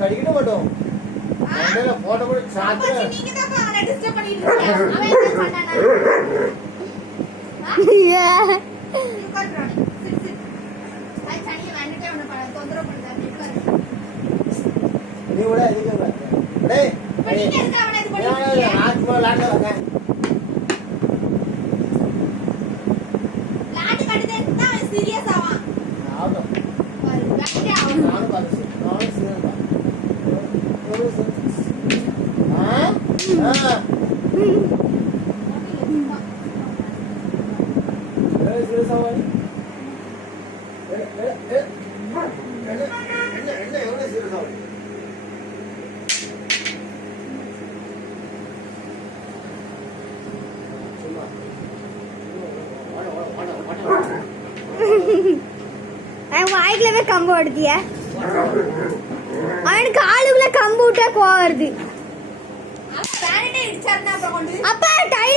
கடிக்கிட்டு மாட்டோம் போட்ட கூட சாத்து நீங்க தான் அவனை டிஸ்டர்ப் பண்ணிட்டு இருக்கீங்க அவன் என்ன பண்ணானா நீ கூட எதுக்கு டேய் நீங்க எதுக்கு அவனை இது பண்ணிட்டு ஆட் போல லாட்ல வாங்க லாட் கட்டதே தான் சீரியஸ் ஆவான் ஆவோ பாரு வேண்டே அவன் நானும் பாரு நானும் சீரியஸ் வாய்க்குள்ளவே கம்பு ஓடுதிய அவனுக்கு ஆளுக்குள்ள கம்பு விட்டா கோவம் வருது அப்ப டைல்